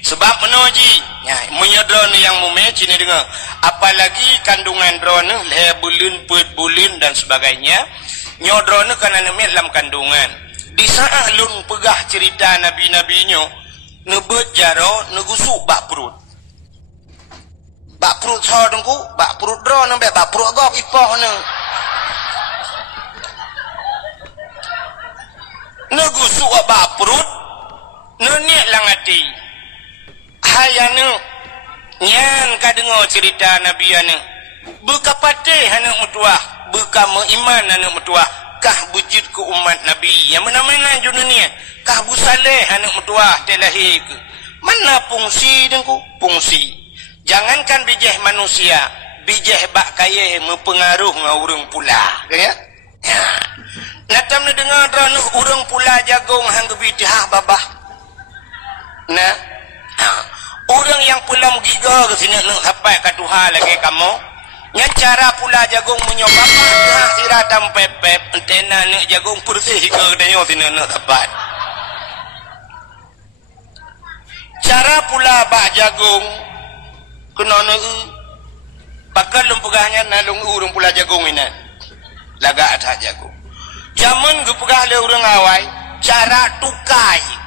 sebab menoji ya menyodron yang mume cini dengar apalagi kandungan drone le bulun put bulun dan sebagainya nyodron kana nemet dalam kandungan di saat lun pegah cerita nabi-nabinyo nebet jaro negusuk bak perut so dengku bak perut drone nambe bak perut gop ipoh ne negusuk bak perut nenek lang hati hayane nyan kadengo cerita nabi ane buka patih anak mutuah buka meiman anak mutuah kah bujud ke umat nabi yang mana-mana di dunia kah busaleh anak mutuah telahir ke mana fungsi dengku fungsi jangankan bijih manusia bijih bak kaya mempengaruh ngau urang pula ya natam na dengar drone urang pula jagung hang gebitah babah nah orang yang pulang giga ke sini nak sampai ke Tuhan lagi kamu yang cara pula jagung menyokap dah siratam pepep entena nak jagung bersih ke denyo sini nak dapat cara pula bak jagung kena nak bakal lempegahnya nalung urang pula jagung ini laga atas jagung zaman gepegah le urang awai cara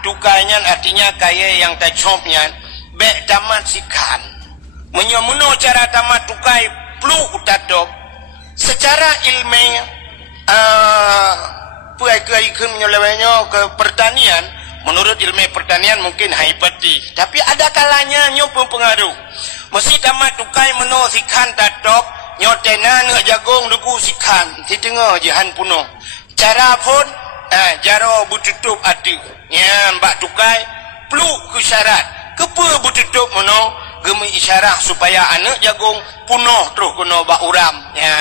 tukainya artinya kaya yang tajopnya bek tamat sikan menyomuno cara tamat tukai plu utadok secara ilmiah puai ikun menyolewanya ke pertanian menurut ilmu pertanian mungkin haipati tapi ada kalanya nyo pengaruh mesti tamat tukai meno sikan tadok nyotena nak jagung duku sikan di tengah jahan puno cara pun jaro bututup ati nya mbak tukai plu ke syarat kepa bututup mano gemi isyarah supaya anak jagung punoh terus kena bak uram ya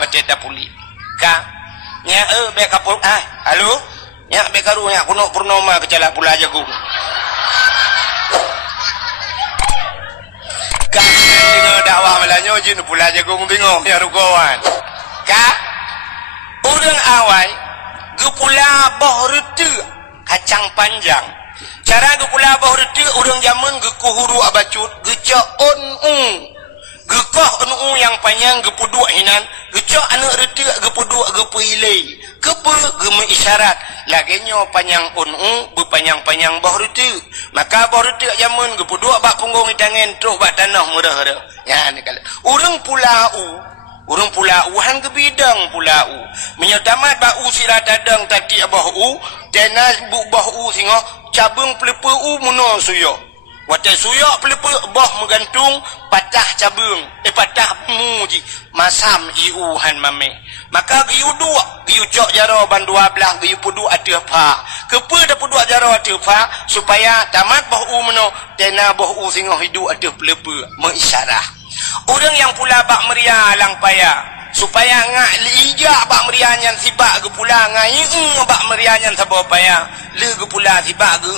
wate tapuli ka nya be kapul halo nya be karu nya kuno purnama kecala pula jagung ka dengar dakwah melanyo jin pula jagung bingung ya rukawan ka urang awai gepula boh rete kacang panjang cara gepula boh rete urang zaman gekuhuru abacut gecak gekoh yang panjang gepuduk hinan gecak anak rete gepuduk gepuilai kepe geme isyarat lagenyo panjang berpanjang-panjang boh rete maka boh rete zaman gepuduk bak punggung tangan terus bak tanah murah-murah ya ni kala urang pulau hang ke bidang pulau menyatamat bau sirat dadang tadi abah tenas bu bahu singo cabung pelepe muno suyo wate suyo pelepe bah menggantung patah cabung patah muji masam iu han mame maka giu dua giu cok jaro ban 12 giu pudu ati apa kepe da pudu jaro ati apa supaya tamat bahu muno tena bahu singo hidu ati pelepe mengisyarah orang yang pula bak meriah lang payah supaya ngak lijak bak meriah nyan sibak ke pula ngai bak meriah nyan sabah payah le ke pula sibak ke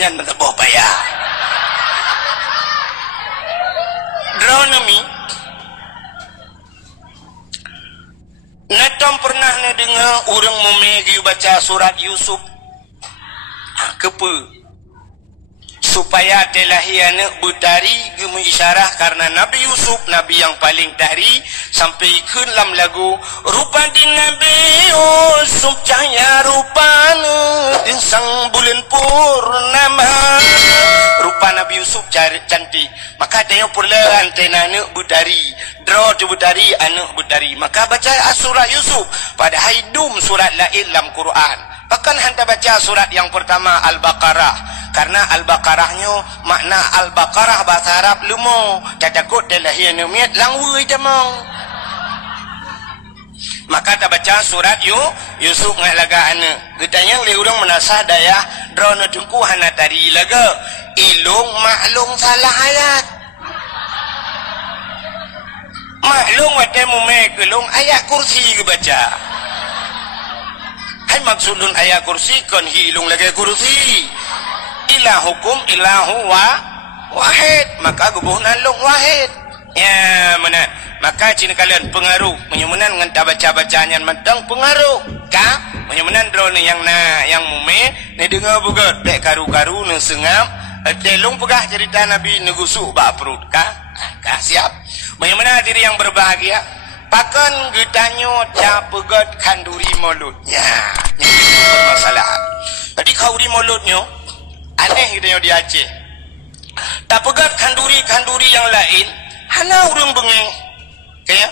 nyan sabah payah Dronomi natam pernah na dengar orang memegi baca surat Yusuf kepe supaya telahian butari gemu isyarah karena Nabi Yusuf Nabi yang paling tari sampai ke dalam lagu rupa di Nabi Yusuf cahaya rupanya di sang bulan purnama rupa Nabi Yusuf cantik maka tengok pula antena anak butari draw tu butari anak butari maka baca surat Yusuf pada haidum surat lain dalam Quran bahkan hantar baca surat yang pertama Al-Baqarah karena Al-Baqarahnya makna Al-Baqarah bahasa Arab lumo takut telahian miat langwui jamang maka tak baca surat Yusuf ngai laga anak getanya le urang menasah daya drone tungku hana tari laga ilung maklum salah ayat maklum wate mume kelung ayat kursi ke baca hai maksudun ayat kursi kon hilung lagi kursi ilahukum ilahu wahid maka gubuh nalung wahid ya mana maka cina kalian pengaruh menyumenan dengan tak baca-bacanya mentang pengaruh ka menyumenan drone yang mume ni dengar bugat dek karu-karu ni sengap telung pegah cerita Nabi negusuk bak perut kah? Kah siap. Bagaimana diri yang berbahagia? Pakan getanyo tak pegat kanduri mulutnya. Ini permasalahan. Jadi kanduri mulutnya aneh gitu di Aceh. Tak pegat kanduri-kanduri yang lain, hana urang bengeng. Kaya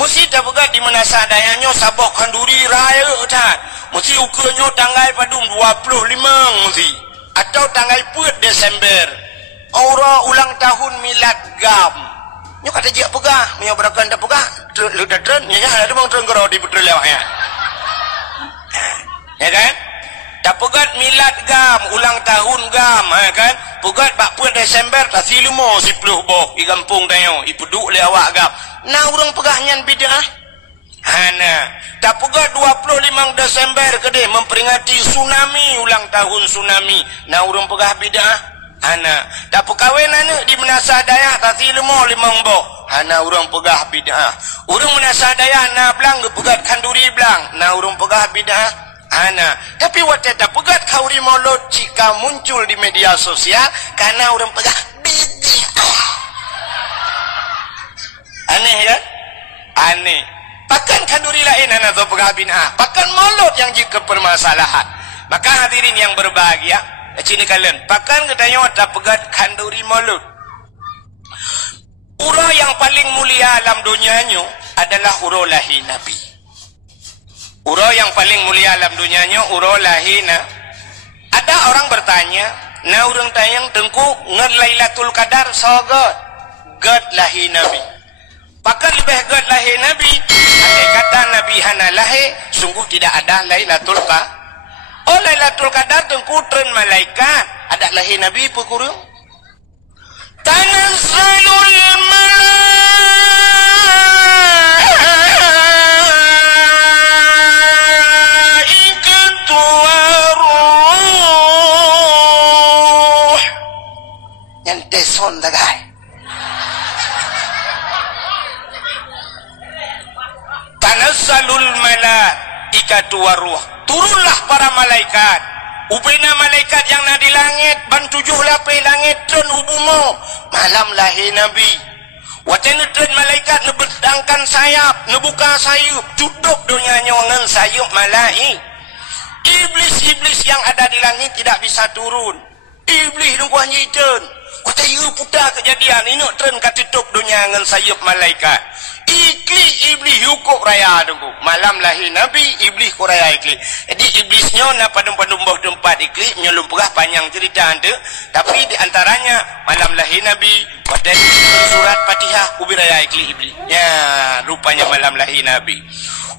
mesti tak pegat di Menasa Dayanya sabok kanduri raya tak. Mesti ukurnya tanggal padum 25 mesti. Atau tanggal 4 Desember. Aura ulang tahun milad gam. Nyo kata dia pegah, nyo berakan tak pegah. Lu dah tren, nya ada bang tren garo di betul lewahnya. Ya kan? Tak pegat milad gam, ulang tahun gam, ya kan? Pegat 4 Desember tak silumo 10 boh di kampung tayo, ipeduk le awak gam. Nah urang pegah nyan bidah. Hana, tak pegat 25 Desember kede memperingati tsunami, ulang tahun tsunami. Nah urang pegah bidah. Hana, tak perkahwin anak di Menasa Dayah tak silumo 5 boh. Hana urang pegah bidah. Urang Menasa Dayah na belang pegat kanduri belang. Nah urang pegah bidah. Ana, tapi waktu tak pegat kauri mulut jika muncul di media sosial karena orang pegat bid'ah. Aneh ya? Aneh. Pakan kanduri lain ana tu pegat bid'ah. Pakan mulut yang jika permasalahan. Maka hadirin yang berbahagia, sini kalian, pakan katanya tak pegat kanduri mulut. Huruf yang paling mulia alam dunianya adalah huruf lahir Nabi. Huruf yang paling mulia alam dunianya huruf lahina. Ada orang bertanya, nah orang tayang tengku ngan Lailatul Qadar sogot god lahir Nabi. Pakai lebih god lahir Nabi. Andai kata Nabi hana lahir, sungguh tidak ada Lailatul Qadar. Oh Lailatul Qadar tengku tren malaikat. Ada lahir Nabi pukul. Tanazzalul son dagay. Tanazzalul malaikatu waruh. Turunlah para malaikat. Upena malaikat yang na di langit ban 7 lapis langit tren ubumo malam lahir Nabi. Watan tren malaikat nebedangkan sayap, nebuka sayup, cudup dunia ngan sayup malaik. Iblis-iblis yang ada di langit tidak bisa turun. Iblis nunggu hanjitun. Kata you putar kejadian ini tren katutup dunia dengan sayup malaikat. Ikli iblis yukuk raya tunggu. Malam lahir Nabi iblis ku raya ikli. Jadi iblisnya na padum-padum boh tempat ikli menyelum pegah panjang cerita anda. Tapi di antaranya malam lahir Nabi pada surat Fatihah ubi raya ikli iblis. Ya rupanya malam lahir Nabi.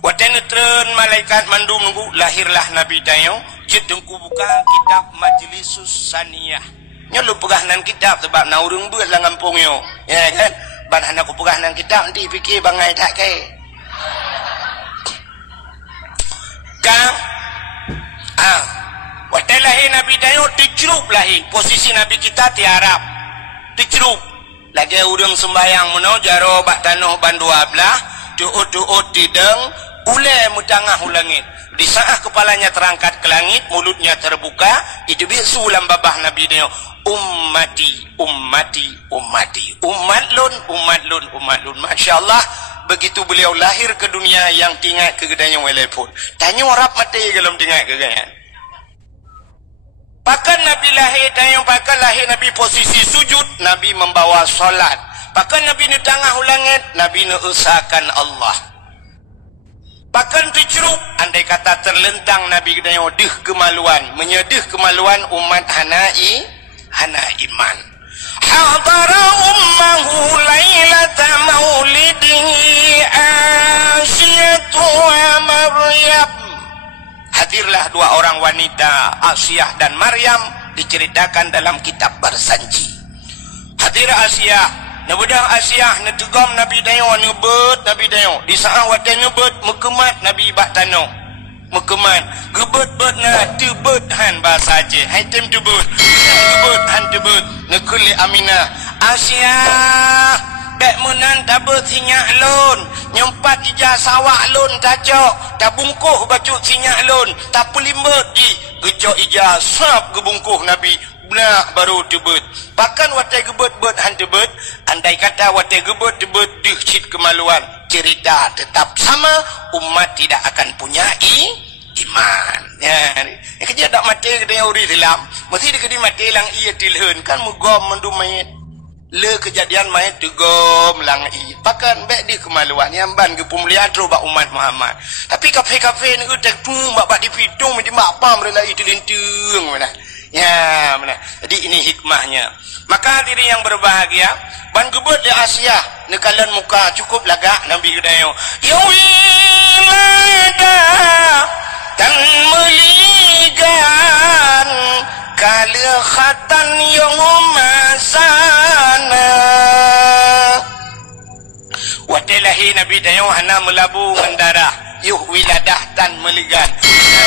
Watan tren malaikat mandum nunggu lahirlah Nabi tayo. Jitungku buka kitab Majlisus Saniyah. Nyolong pegahanan kitab sebab na urung buat lah ngampungnya. Ya kan? Ban hana ku pegahanan kitab nanti fikir bangai tak ke. Kang. Waktu lahir Nabi Dayo dicerup lahir. Posisi Nabi kita tiarap. Dicerup. Lagi urung sembayang meno jaro bak tanah ban 12. Tuut-tuut tideng. Ule mutangah ulangit. Di saat kepalanya terangkat ke langit, mulutnya terbuka, itu bisu ulam babah Nabi Dayo. Ummati, ummati, ummati. Umatlun, umatlun, umatlun. Masya Allah, begitu beliau lahir ke dunia yang tinggal kegedanya walaupun. Tanya orang mati kalau tinggal kegedanya. Pakan Nabi lahir, tanya pakan lahir Nabi posisi sujud, Nabi membawa solat. Pakan Nabi di tengah ulangit, Nabi mengusahakan Allah. Pakan dicerup, andai kata terlentang Nabi kedanya deh kemaluan, menyedih kemaluan umat hanai, hana iman. Hadara ummahu lailata maulidihi Asyatu wa Maryam. Hadirlah dua orang wanita, Asyah dan Maryam, diceritakan dalam kitab Barsanji. Hadir Asyah. Nebedang Asyah netegam Nabi Dayo nebet Nabi Dayo. Di saat waktu nebet mekemat Nabi bak tanong. Mekemat gebet-bet na tebet han bahasa Aceh. Hai tem tebet. Gebet han tebet. Nekuli Aminah. Asyah dek menan tak bersinyak lon nyempat ijah sawak lon tak cok tak bungkuh bacuk sinyak lon tak pelimbet di gejok ijah sap gebungkuh Nabi benak baru tebet bahkan watai gebet-bet han tebet andai kata watai gebet-tebet dih cit kemaluan cerita tetap sama umat tidak akan punya iman ya kerja tak mati kedai uri Islam mesti dikedi mati lang ia tilhen kan mugom mendumait le kejadian main tegom lang i pakan bek di kemaluan yang ban ke pemulihan bak umat Muhammad tapi kafe-kafe ni utek tu bak di pitung di mak pam rela i tilinteng mana ya mana jadi ini hikmahnya maka diri yang berbahagia ban gebet di Asia nekalan muka cukup lagak Nabi kedayo ya wilada dan meligan kala khatan yang masana watilahi Nabi dayo hana melabu mendarah yuh wiladah tan meligan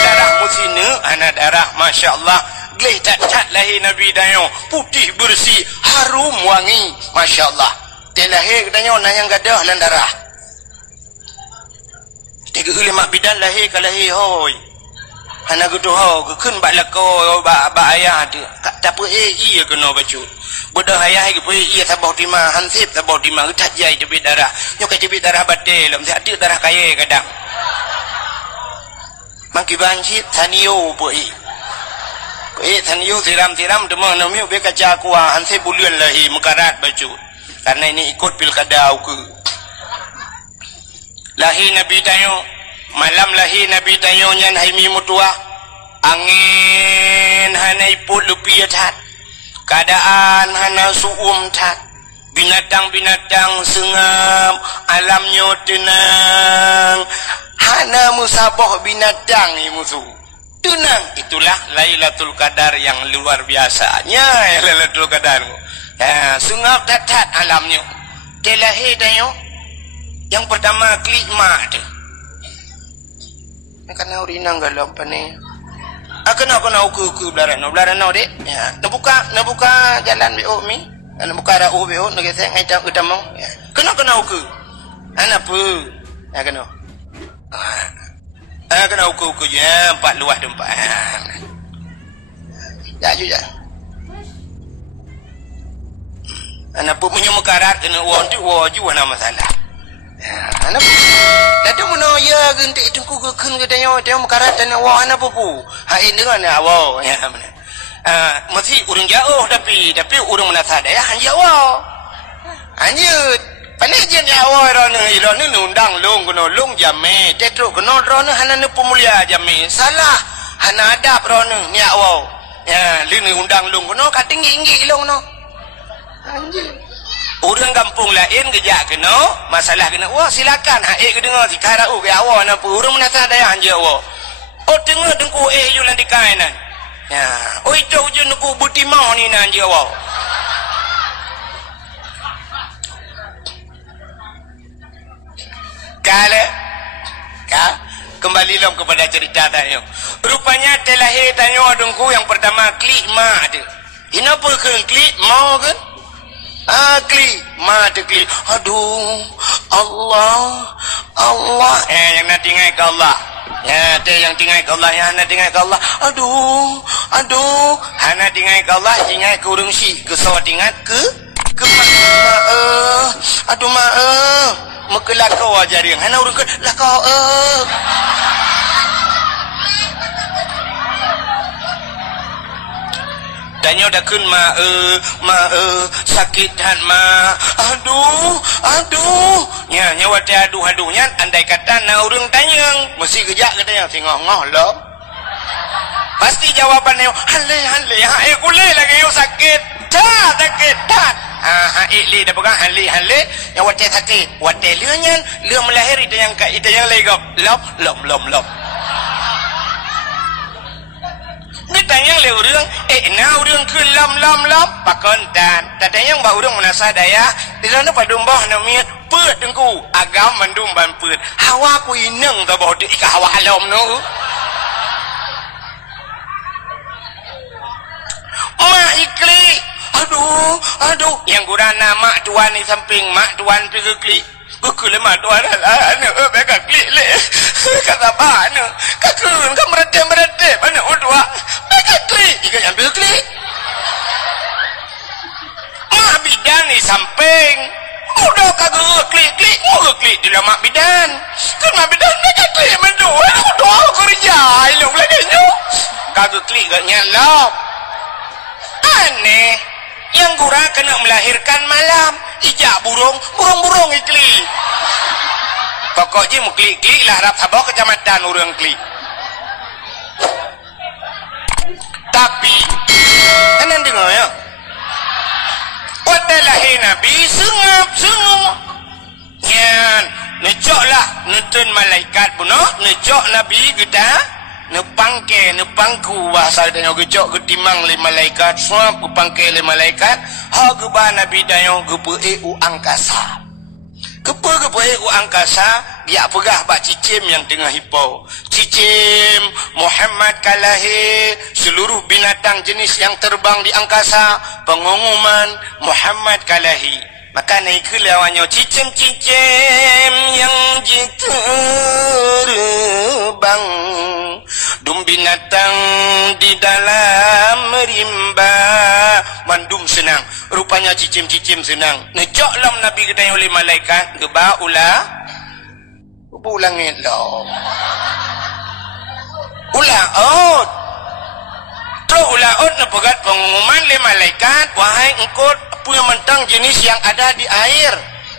darah musina anak darah masya-Allah gleh tak lahi Nabi dayo putih bersih harum wangi masya-Allah telahi dayo nayang gadah lan darah 35 bidan lahir kalahi hoi hana gudu ho keun bak lako bak ayah dia tak apa iya kena bacu bodoh ayah ke pu iya tabau timah hansip tabau timah utat jai tebit darah nyokai tebit darah batil mesti ada darah kaya kadang mangki banjit tanio pu tanio tiram-tiram demang namiu be kaca kuah hansip bulian lahi mekarat bacu karena ini ikut pilkada ke lahi Nabi tayo malam lahi Nabi tayo nyan haimi mutua angin hanai put lupiat hat keadaan hana suum tat binatang-binatang sengam alamnya tenang hana musabah binatang ni musuh tenang itulah Lailatul Qadar yang luar biasanya Lailatul Qadar ya sengap tat alamnya telahi tayo yang pertama klik mak tu. Kena urinang galau apa ni? Kena uku belaran dek. Ya, nak buka jalan BO mi. Nak buka rau BO nak gesek ngai tak utamong. Ya. Kena uku. Apa? Ya kena. Kena uku je 4 luas tempat. Ya juga. Anak pun punya mekarat kena uang tu juga nama masalah. Anak dah mana ya gentik tungku keun ke dayo dia mekarat dan wa ana pupu hain dengan awak ya mana mesti urang jauh tapi urang menasa daya hanya wa hanya panejen ya wa ron undang long kono long jame tetro kono ron hana pemulia jame salah hana adab ron ni wa ya lini undang long kono katinggi-inggi long no anjir orang kampung lain kerja kena masalah kena wah silakan haik ke dengar si karau ke awak nampu orang menasa daya anja awak dengar dengku julan di kainan ya itu je nuku butimau ni nan anja awak kembali long kepada cerita tanya rupanya telahir tanya dengku yang pertama klik ma ada kenapa ke klik mau ke klik mati klik aduh Allah yang nak tinggal ke Allah ya yang tinggal ke Allah yang nak tinggal ke Allah aduh hana tinggal ke Allah tinggal ke urang si ke saw tinggal ke aduh mekelakau aja dia hana urang ke lakau tanya dah kun sakit dan aduh nya nyawa dia aduh nya andai kata na urang tanya mesti kejak ke tanya tengok lo pasti jawabannya hale kule lagi yo sakit tak li dah pegang hale nyawa dia sakit wate lianyan liang melahir itu yang legap lom ni tanya le urang na urang ke lam pakon dan tanya ba urang menasa daya di sana padumbah namiat pet dengku agam mandum ban pet hawa ku ineng ta bah dik hawa alam no ma ikli aduh tu yang gurana mak tuan ni samping mak tuan pergi klik buku lemah tuan lah anak mereka klik le kata apa anak kakun kan meretep anak tua mereka klik ikan yang pergi klik mak bidan ni samping udah kagak klik mau klik di dalam mak bidan kan mak bidan mereka klik mendua tua kerja ilok lagi nyok kagak klik gak nyalop aneh yang gurah kena melahirkan malam ijak burung ikli pokoknya mau klik lah harap sabah kecamatan orang klik tapi kanan dengar ya waktu lahir Nabi sengap yan necok lah nutun malaikat pun necok Nabi kita nepangku bahasa dayo gecok getimang le malaikat suap kupangke le malaikat ha geba Nabi dayo gepe angkasa gepe angkasa dia pegah bak cicim yang tengah hipau cicim Muhammad kalahi seluruh binatang jenis yang terbang di angkasa pengumuman Muhammad kalahi maka naik ke lawannya cicim-cicim yang terbang dum binatang di dalam rimba mandum senang rupanya cicim-cicim senang necok lam Nabi kita oleh malaikat geba ulangin lo ulaut terus ulaut nepegat pengumuman le malaikat wahai engkau punya mentang jenis yang ada di air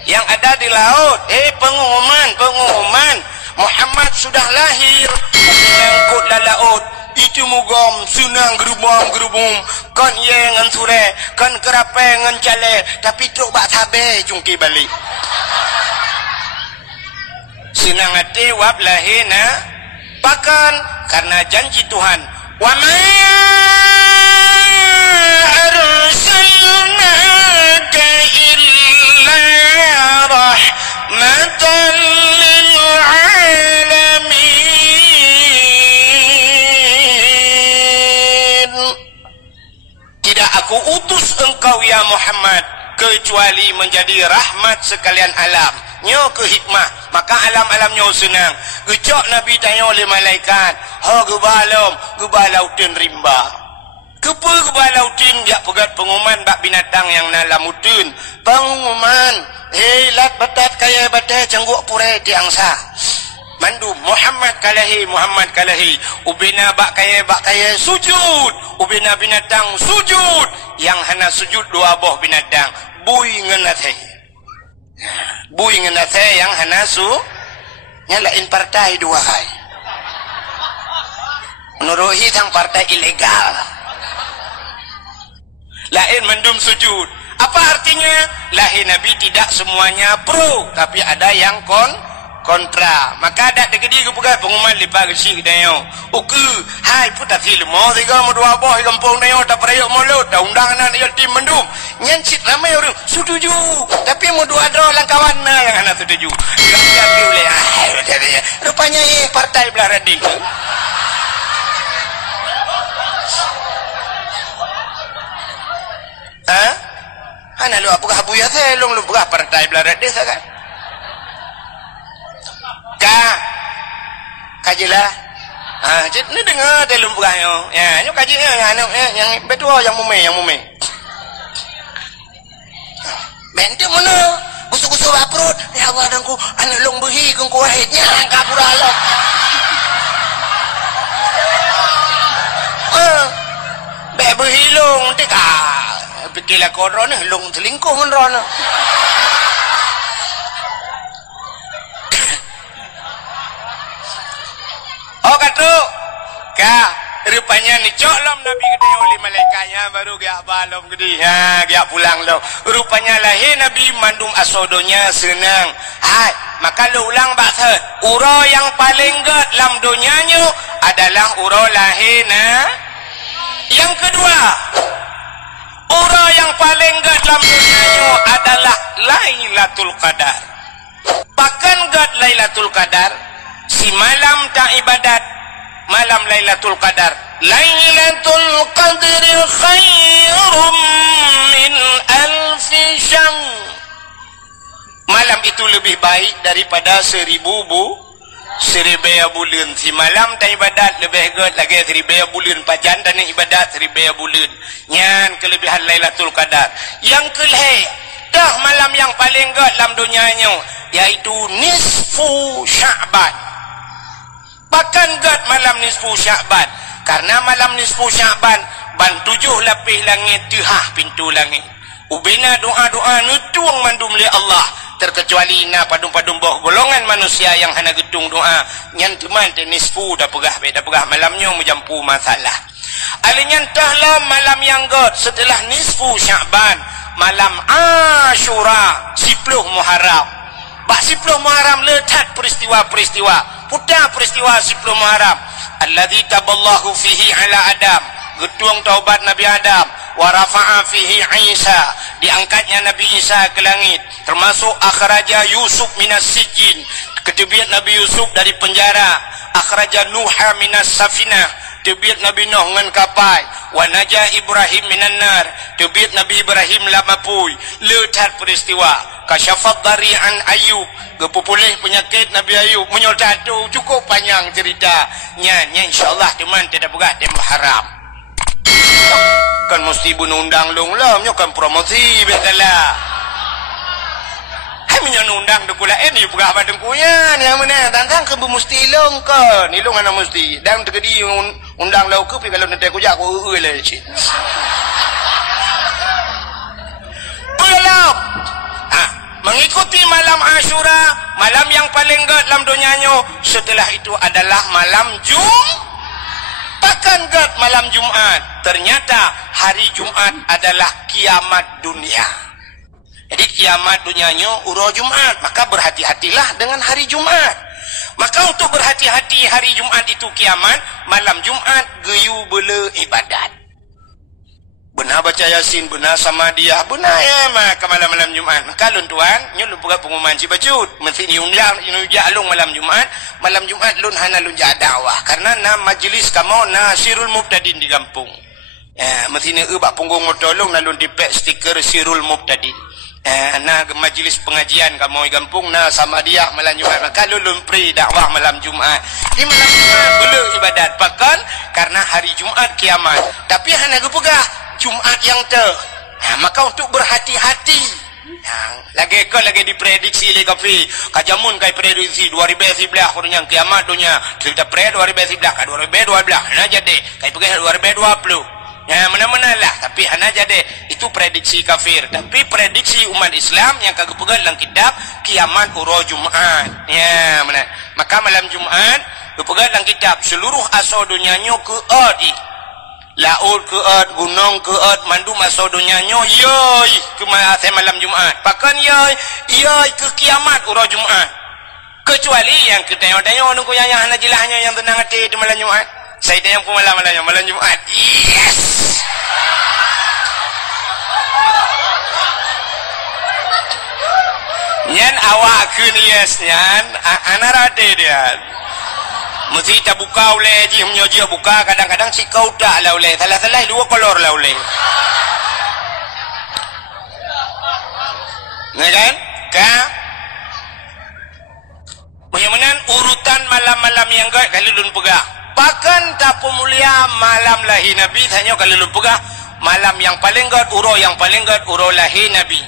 yang ada di laut pengumuman Muhammad sudah lahir menyangkut laut itu mugom sunang gerubung kan ye ngan sure kan kerape ngan cale tapi truk bak tabe cungki balik senang hati wab lahina pakan karena janji Tuhan wa ma arsalnaka illa rahmatan lil alamin tidak aku utus engkau ya Muhammad kecuali menjadi rahmat sekalian alam nyo ke hikmah maka alam-alam nyo senang gecok Nabi tanya oleh malaikat ha gebalautin rimba gebalautin dia pegat pengumuman bak binatang yang nalamutun pengumuman lat batat kaya batai cangguk pure tiangsa mandum Muhammad kalahi ubina bak kaya sujud ubina binatang sujud yang hana sujud dua boh binatang bui ngenate yang hana nyalain partai dua hai menurut hitang partai ilegal lain mendum sujud apa artinya lahir Nabi tidak semuanya pro tapi ada yang kontra maka ada degedi kepegat pengumuman lipa gesi dayo uku hai puta film mo tiga mo dua boh kampung dayo tak perayuk mulut dah undangan ya tim mendum nyancit ramai orang setuju tapi mo dua dro langkawan yang anak setuju jadi boleh rupanya partai belah rading ana lu apakah buya saya lu buka partai belah rading kan kajilah jadi ni dengar dalam bukannya ya nyu kaji yang betul yang mume bente mana gusu-gusu baprut ya Allah dangku anak long behi kengku wahidnya kapura Allah behi long tika pikirlah kodron long selingkuh menron rupanya ni colom Nabi gede oleh malaikatnya baru dia balom gede dia pulang lo rupanya lahir Nabi mandum asodonya senang hai maka lo ulang bahasa uro yang paling gede dalam dunianya adalah uro lahir yang kedua uro yang paling gede dalam dunianya adalah Lailatul Qadar bahkan gede Lailatul Qadar si malam tak ibadat malam Lailatul Qadar Lailatul Qadri khairum min alf itu lebih baik daripada 1000 bulan. Si malam dan ibadat lebih good lagi 1000 bulan. Pajan dan ibadat 1000 bulan. Nyan kelebihan Lailatul Qadar. Yang kelih, dah malam yang paling good dalam dunianya, yaitu nisfu Sya'ban. Bahkan good malam nisfu Sya'ban. Karena malam nisfu Sya'ban ban 7 lapis langit tihah pintu langit. Ubina doa-doa nutuang mandum li Allah, terkecuali na padum-padum bawah golongan manusia yang hana gedung doa nyan teman nisfu dah pegah malamnya menjampu masalah. Alinya tahlah malam yang god setelah nisfu Sya'ban, malam Ashura 10 Muharram. Bak 10 Muharram letak peristiwa-peristiwa, putar peristiwa 10 Muharram. Alladzi taballahu fihi ala Adam, getuang taubat Nabi Adam, wa rafa'a fihi Isa, diangkatnya Nabi Isa ke langit, termasuk akhraja Yusuf minas sijin, ketebiat Nabi Yusuf dari penjara, akhraja Nuha minas safinah, tebiat Nabi Nuh dengan kapal, wa naja Ibrahim minan nar, tebiat Nabi Ibrahim lamapui. Letat peristiwa kasyafat dari'an Ayub, kepupulih penyakit Nabi Ayub, menyoldat tu cukup panjang cerita nya insyaallah teman tidak pegah tempoh haram. Kan mesti undang long lah, kan promosi betalah. Hai menyundang de kula ni pegah badeng kuyan yang mana tantang ke mesti long kan. Ni long ana mesti dan tegedi undang lau ke pi kalau nanti kujak ko le cik. Belum. Mengikuti malam Ashura, malam yang paling god dalam dunianya. Setelah itu adalah malam Bahkan god malam Jumat. Ternyata hari Jumat adalah kiamat dunia. Jadi kiamat dunianya uro Jumat. Maka berhati-hatilah dengan hari Jumat. Maka untuk berhati-hati hari Jumat itu kiamat, malam Jumat geyu bela ibadat. Benar baca Yasin, benar sama dia, benar ya maka malam-malam Jumat. Maka lun tuan, nyul buka pengumuman cibacut. Mesti ni undang alung malam Jumat. Malam Jumat lun hana lun ja dakwah. Karena na majlis kamu Nasirul Mubtadin di kampung. Mesti ni bak punggung motolong na lun dipek stiker Sirul Mubtadin. Na majlis pengajian kamu di kampung na sama dia malam Jumat. Maka lun pri dakwah malam Jumat. Di malam Jumat bela ibadat. Bahkan karena hari Jumat kiamat. Tapi hana gepegah Jumat yang maka untuk berhati-hati lagi diprediksi oleh kafi kajamun kai prediksi 2011 kurang kiamat dunia kita pred 2011 ka 2012 nah jadi kai pergi 2020 mana-mana lah tapi hana jadi itu prediksi kafir. Tapi prediksi umat Islam yang kagak pegang dalam kitab kiamat uro Jumat mana maka malam Jumat pegang dalam kitab seluruh asal dunianya ke laut ke gunung ke mandu masuk dunianya yoi ke malam Jumat. Bahkan yoi ke kiamat uro Jumat. Kecuali yang kita tengok nunggu yang hana jilahnya yang tenang hati di malam Jumat. Saya tengok pun malam Jumat. Yes. Nyan awak ke ni yes nyan anarade dia. Mesti tak buka oleh ji menyoji buka kadang-kadang si kau tak lah oleh salah-salah dua kolor lah oleh. Nah kan? Bagaimana urutan malam-malam yang gak kalau lun pegah. Bahkan tak pemulia malam lahir Nabi hanya kalau lun pegah malam yang paling gak uro yang paling gak uro lahir Nabi.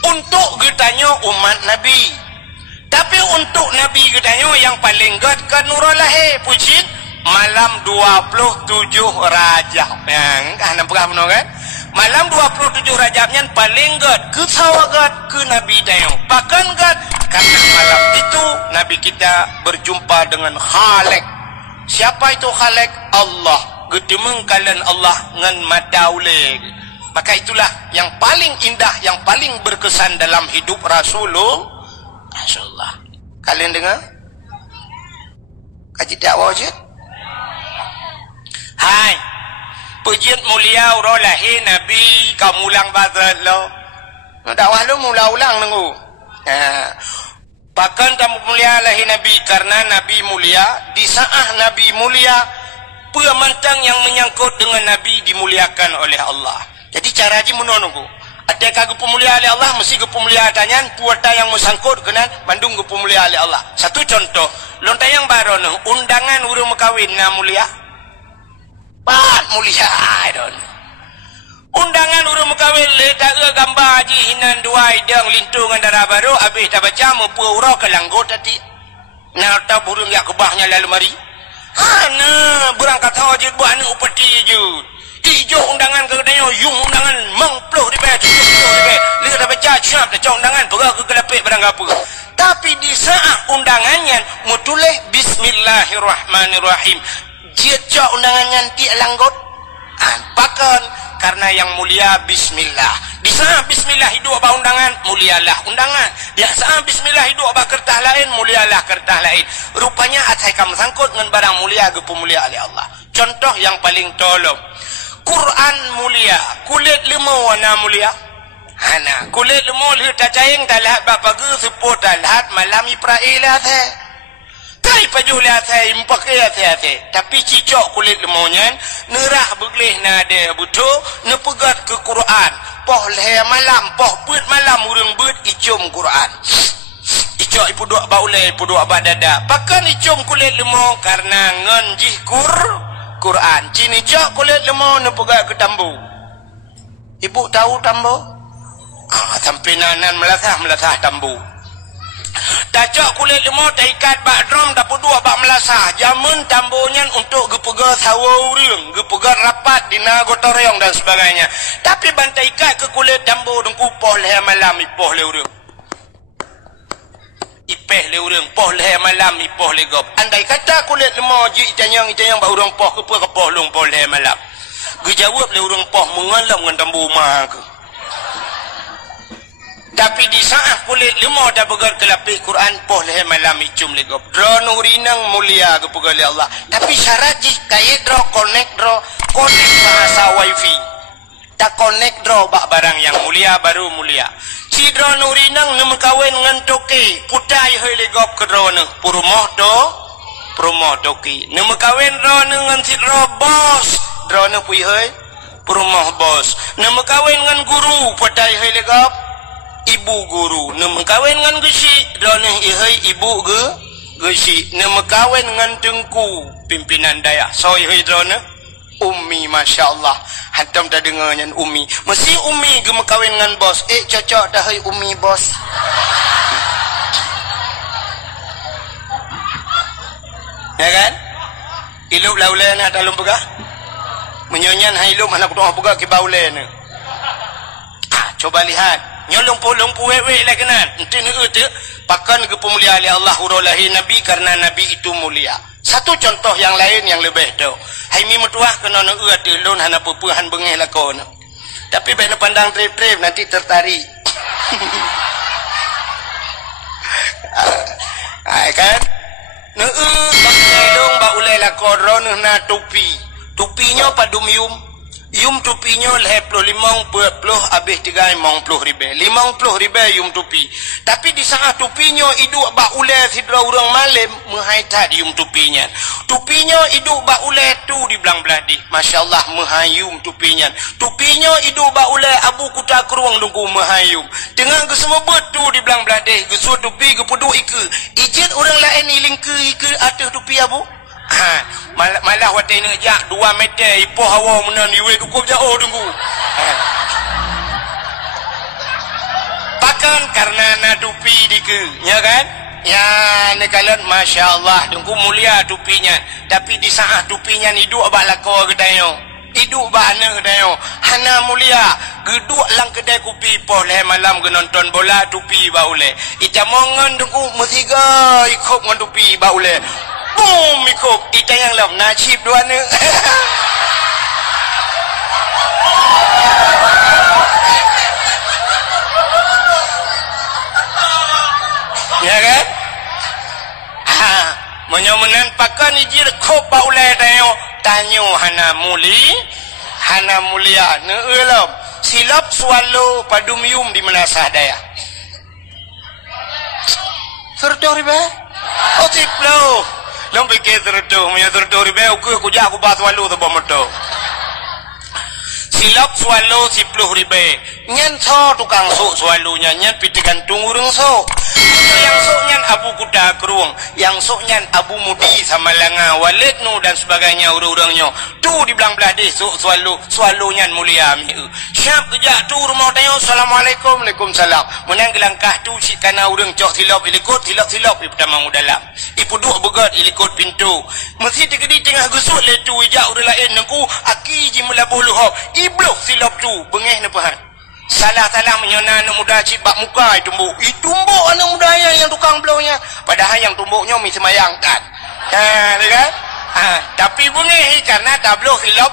Untuk getanya umat Nabi. Tapi untuk Nabi katanya yang paling god ke Nurulahi pucit malam 27 Rajab. Nampak benar kan? Malam 27 Rajabnya paling god ke sawagat ke Nabi tanya. Bahkan god karena malam itu Nabi kita berjumpa dengan Khalik. Siapa itu Khalik? Allah. Gedemeng kalian Allah ngan madaule. Maka itulah yang paling indah, yang paling berkesan dalam hidup Rasulullah. Kalian dengar? Kaji dakwah je? Hai. Pujian mulia uro lahir Nabi kamu ulang bazat lo. Dakwah lo mula ulang nunggu. Bahkan kamu mulia lahir Nabi karena Nabi mulia, di saat Nabi mulia, pemantang yang menyangkut dengan Nabi dimuliakan oleh Allah. Jadi cara je menunggu. Ada kagak pemulia oleh Allah mesti ke pemulia tanyan puata yang musangkut kena mandung ke pemulia oleh Allah. Satu contoh, lontar yang baru nih undangan urang kawin na mulia. Pat mulia don. Undangan urang kawin le tak gambar haji hinan dua idang lintungan darah baru habis tak baca mempu urang ke langgot tadi. Nah tak burung yak kebahnya lalu mari. Hana berangkat haji buat ni upeti je. Ijo undangan ke kedai yung undangan mengpluh di bawah lihat dah baca siap dah undangan pergi ke kelapik barang apa tapi di saat undangannya mutuleh bismillahirrahmanirrahim dia cak undangannya ti langgot pakan karena yang mulia bismillah di saat bismillah hidup ba undangan mulialah undangan di saat bismillah hidup ba kertas lain mulialah kertas lain rupanya atai kam sangkut dengan barang mulia ke pemulia oleh Allah. Contoh yang paling tolong Quran mulia, kulit lemau warna mulia. Hana, kulit lemau lihat cacing dalat bapa ge sepot dalat malam iprailah teh. Tai pajulah teh impakai teh. Tapi cicok kulit lemau nya nerah begleh nade buto nepegat ke Quran. Poh leh malam, poh beut malam urang beut icum Quran. Icok ipu dua baulai, ipu dua badada. Pakan icum kulit lemau karena nganjih Quran. Cini cok kulit lemau ne pegang ke tambu. Ibu tahu tambu? Sampai nanan melasah tambu. Tak cok kulit lemau tak ikat bak drum tak dua bak melasah. Jamun tambunya untuk gepega sawa urang, gepega rapat dina gotoreong dan sebagainya. Tapi bantai ikat ke kulit tambu dengku poh leh malam ipoh leh urang. Ipeh le urang poh leh malam ipoh le gop. Andai kata kulit lemau ji itanyang ba urang poh ke poh long poh leh malam. Gejawab le urang poh mengalam ngan tambu mah ke. Tapi di saat kulit lemau dah begar kelapik Quran poh leh malam icum le gop. Dro nurinang mulia ke pegal Allah. Tapi syarat ji kaya dro connect bahasa wifi. Tak connect dro bak barang yang mulia baru mulia. Cidro nurinang nem kawin ngan toki putai hei legop ke drone purumoh toki nem kawin drone ngan cidro bos drone pui hei purumoh bos nem kawin ngan guru putai hei legop ibu guru nem kawin ngan gesi drone hei ibu gesi nem kawin ngan tengku pimpinan daya soi hei drone Umi, Masya Allah. Hantam dah dengar yang Umi. Mesti Umi gem kawin dengan bos. Cocok dah hai Umi bos. Ya kan? Ilup laulai nak dalam pegah. Menyonyan hai ilup anak kutuah pegah ke baulai ni. Coba lihat. Nyolong wewe lah kenan. Nanti ni pakan ke pemulia oleh Allah urolahi Nabi karena Nabi itu mulia. Satu contoh yang lain yang lebih tu. Hai mi metuah kena nak uat lon hana pupuhan bengih lakon. Tapi baik nak pandang trip-trip nanti tertarik. Hai kan? Nak pakai dong ba ulai lakon ron na topi. Topinya padum yum topinya leh 50 habis 350 ribu. 50 ribu yum topi. Tapi di saat topinya iduk bak ulai sidra urang malam menghaitat yum topinya. Topinya iduk bak ulai tu di belang-belah di. Masya-Allah menghayum topinya. Topinya iduk bak ulai abu kuta keruang dengku menghayum. Tengah ke semua betu di belang-belah deh. Gesu topi ke peduk ike. Ijit orang lain iling ke ike atas topi abu. Malah watai nak jak 2 meter ipoh hawa menan iwe cukup jauh tunggu. Pakan karena na tupi dike, ya kan? Ya nekalan Masya Allah tunggu mulia tupinya. Tapi di saat tupinya hidup abak lako kedayo. Hidup abak anak kedayo. Hana mulia. Geduk lang kedai kopi poh leh malam ke nonton bola tupi baule. Ita mongan tunggu mesiga ikut ngan tupi baule. Boom ikut ita yang lam nasib dua ni. Ya kan? Menyomenan pakan ijir kop baulai tayo tanyo hana mulia ne elam silap swallow padum yum di menasah daya. Sertor ribe? Oh tiplo. Long fikir sertor, punya sertor ribe aku jak aku pas swallow tu bomoto. silap swallow 10 ribu nyan so tukang sok swallownya nyan pitikan tungurung sok yang sok nyan Abu Kuda Kerung yang sok nyan Abu Mudi sama Langa Walid Nu dan sebagainya orang-orangnya tu di belang belah deh sok swallow nyan mulia mi siap kejak tu rumah tayo assalamualaikum waalaikumsalam menang gelangkah tu si kana urang cok silap ilikut silap di pertama dalam ipu duk begat ilikut pintu mesti tegedi tengah gesut le tu ijak urang lain nengku aki ji melabuh luhop iblok silap tu bengeh nepahan salah menyona anak muda cibak muka tumbuk tumbuk anak muda yang tukang blownya padahal yang tumbuknya mi semayang kan kan tapi bengeh karena tabloh silap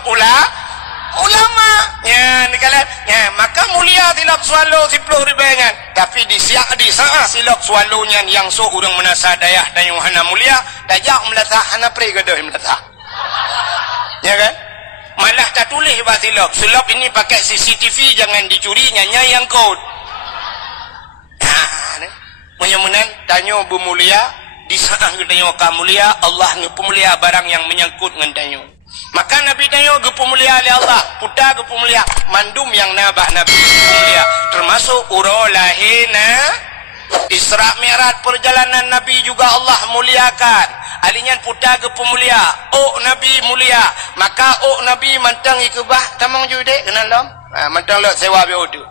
ulama ya nikalat ya maka mulia silap swallow 10 ribu kan tapi di saat silap swallownya yang so urang menasa dayah dan yang hana mulia dajak melatah hana pre gadah melatah ya kan malah tak tulis bah silap ini pakai CCTV jangan dicuri nyanya yang kod menyemenan tanya bu mulia di saat tanya ka mulia Allah ngepemulia barang yang menyangkut dengan tanya maka Nabi tanya gepemulia oleh Allah putar gepemulia mandum yang nabak Nabi gepemulia termasuk urolahina Isra Mi'raj perjalanan Nabi juga Allah muliakan alinyan putar gepemulia Nabi mulia maka Nabi mantang ikubah tamang jude kenal dong mantang lek sewa biodu